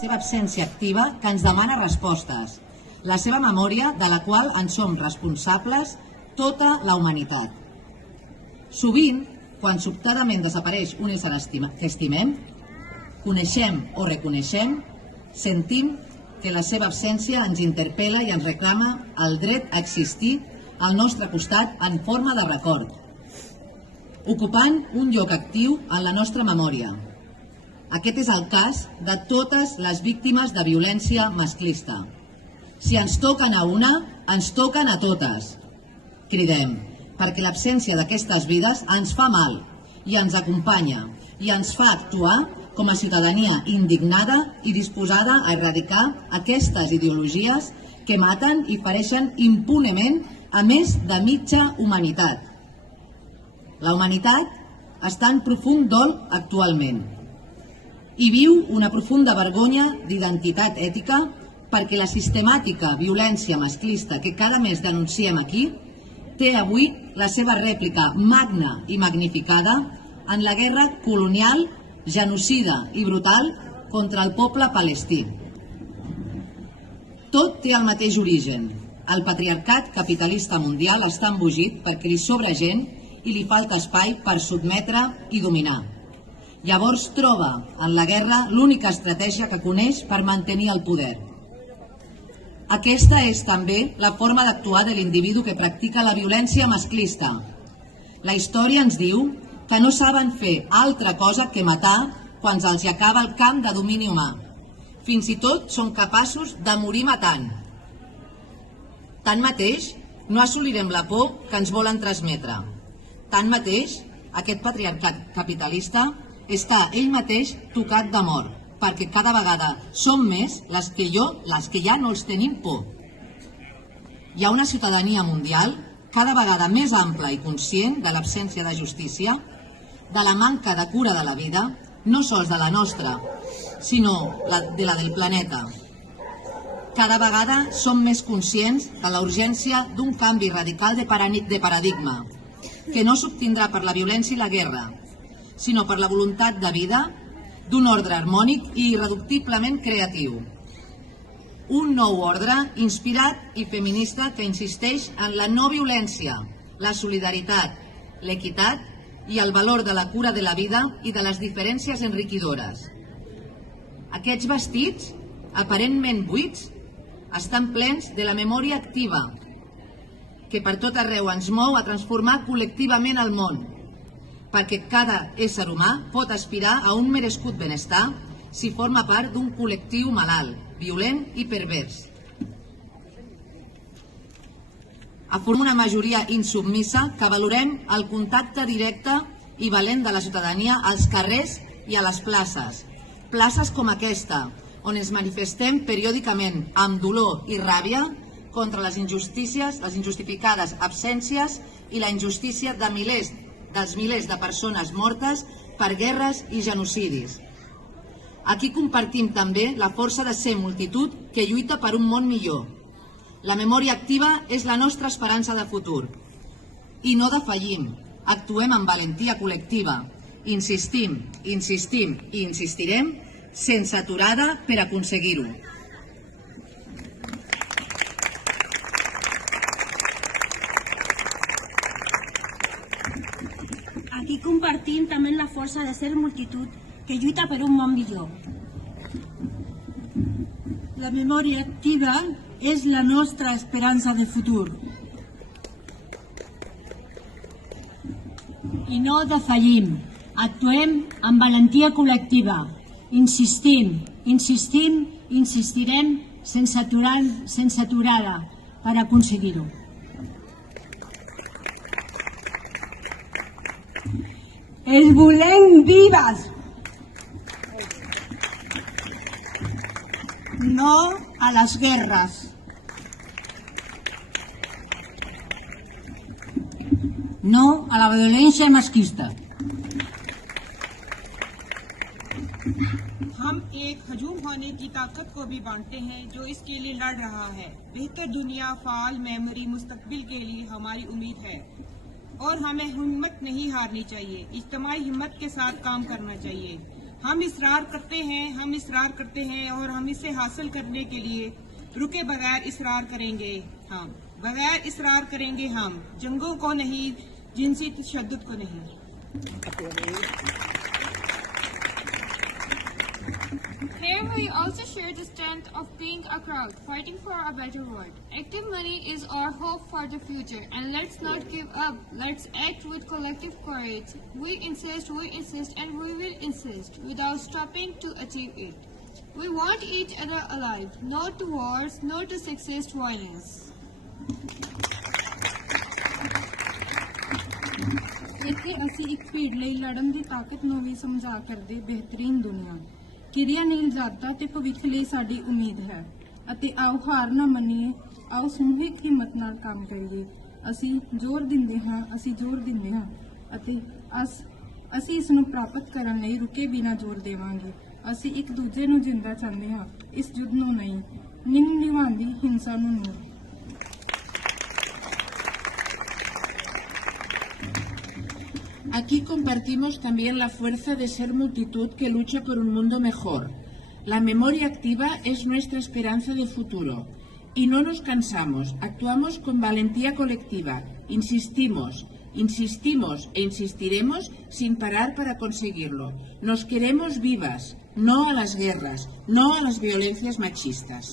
seva absència activa que ens demana respostes, la seva memòria de la qual en som responsables tota la humanitat. Sovint, quan sobtadament desapareix un ésser que estimem, coneixem o reconeixem, sentim que la seva absència ens interpel·la i ens reclama el dret a existir al nostre costat en forma de record, ocupant un lloc actiu en la nostra memòria. Aquest és el cas de totes les víctimes de violència masclista. Si ens toquen a una, ens toquen a totes. Cridem, perquè l'absència d'aquestes vides ens fa mal i ens acompanya i ens fa actuar com a ciutadania indignada i disposada a erradicar aquestes ideologies que maten i fereixen impunement a més de mitja humanitat. La humanitat està en profund dol actualment i viu una profunda vergonya d'identitat ètica perquè la sistemàtica violència masclista que cada mes denunciem aquí té avui la seva rèplica magna i magnificada en la guerra colonial, genocida i brutal contra el poble palestí. Tot té el mateix origen. El patriarcat capitalista mundial està embogit perquè li sobra gent i li falta espai per sotmetre i dominar. Llavors troba en la guerra l'única estratègia que coneix per mantenir el poder. Aquesta és també la forma d'actuar de l'individu que practica la violència masclista. La història ens diu que no saben fer altra cosa que matar quan se'ls acaba el camp de domini humà. Fins i tot són capaços de morir matant. Tanmateix, no assolirem la por que ens volen transmetre. Tanmateix, aquest patriarcat capitalista està ell mateix tocat de mort, perquè cada vegada som més les que ja no els tenim por. Hi ha una ciutadania mundial cada vegada més ampla i conscient de l'absència de justícia, de la manca de cura de la vida, no sols de la nostra, sinó de la del planeta. Cada vegada som més conscients de la urgència d'un canvi radical de paradigma, que no s'obtindrà per la violència i la guerra, sinó per la voluntat de vida d'un ordre harmònic i irreductiblement creatiu. Un nou ordre inspirat i feminista que insisteix en la no violència, la solidaritat, l'equitat i el valor de la cura de la vida i de les diferències enriquidores. Aquests vestits, aparentment buits, estan plens de la memòria activa, que per tot arreu ens mou a transformar col·lectivament el món, perquè cada ésser humà pot aspirar a un merescut benestar si forma part d'un col·lectiu malalt, violent i pervers. A formar una majoria insubmissa que valorem el contacte directe i valent de la ciutadania als carrers i a les places. Places com aquesta, on ens manifestem periòdicament amb dolor i ràbia contra les injustícies, les injustificades absències i la injustícia dels milers de persones mortes per guerres i genocidis. Aquí compartim també la força de ser multitud que lluita per un món millor. La memòria activa és la nostra esperança de futur. I no defallim, actuem amb valentia col·lectiva. Insistim, insistim i insistirem sense aturada per aconseguir-ho. Aquí compartim també la força de ser multitud que lluita per un món millor. La memòria activa és la nostra esperança de futur. I no defallim, actuem amb valentia col·lectiva. Insistim, insistim, insistirem sense aturada per aconseguir-ho. Els volem vives! No a les guerres. No a la violència masclista. हम एक हजूम होने की ताकत को भी बांटते हैं जो इसके लिए लड़ रहा है। बेहतर दुनिया, फाल मेमोरी, मुस्तकबिल के लिए हमारी उम्मीद है और हमें हिम्मत नहीं हारनी चाहिए। इज्तिमाई हिम्मत के साथ काम करना चाहिए। हम इसरार करते हैं और हम इसे हासिल करने के लिए रुके बगैर इसरार करेंगे हम जंगों को नहीं, जिनसी तशद्दुद को नहीं। Here we also share the strength of being a crowd, fighting for a better world. Active money is our hope for the future, and let's not give up. Let's act with collective courage. We insist, and we will insist without stopping to achieve it. We want each other alive, not to wars, not to sexist violence. ਇੱਥੇ ਅਸੀਂ ਇੱਕ ਭੀੜ ਲਈ ਲੜਨ ਦੀ ਤਾਕਤ ਨੂੰ ਵੀ ਸਮਝਾ ਕਰਦੇ ਬਿਹਤਰੀਨ ਦੁਨੀਆ ਕਿਰਿਆਨੀਲ ਜਾਤਾਂ ਤੇ ਭਵਿੱਖ ਲਈ ਸਾਡੀ ਉਮੀਦ ਹੈ ਅਤੇ ਆਓ ਹਾਰ ਨਾ ਮੰਨੀਏ, ਆਓ ਸਮੂਹਿਕ ਹਿੰਮਤ ਨਾਲ ਕੰਮ ਕਰੀਏ। ਅਸੀਂ ਜ਼ੋਰ ਦਿੰਦੇ ਹਾਂ ਅਤੇ ਅਸੀਂ ਇਸ ਨੂੰ ਪ੍ਰਾਪਤ ਕਰਨ ਲਈ ਰੁਕੇ ਬਿਨਾਂ ਜ਼ੋਰ ਦੇਵਾਂਗੇ। ਅਸੀਂ ਇੱਕ ਦੂਜੇ ਨੂੰ ਜਿੰਦਾ ਚਾਹੁੰਦੇ ਹਾਂ, ਇਸ ਯੁੱਧ ਨੂੰ ਨਹੀਂ, ਨਿਭਾਉਂਦੀ ਹਿੰਸਾ ਨੂੰ ਨਹੀਂ। Aquí compartimos también la fuerza de ser multitud que lucha por un mundo mejor. La memoria activa es nuestra esperanza de futuro. Y no nos cansamos, actuamos con valentía colectiva, insistimos e insistiremos sin parar para conseguirlo. Nos queremos vivas, no a las guerras, no a las violencias machistas.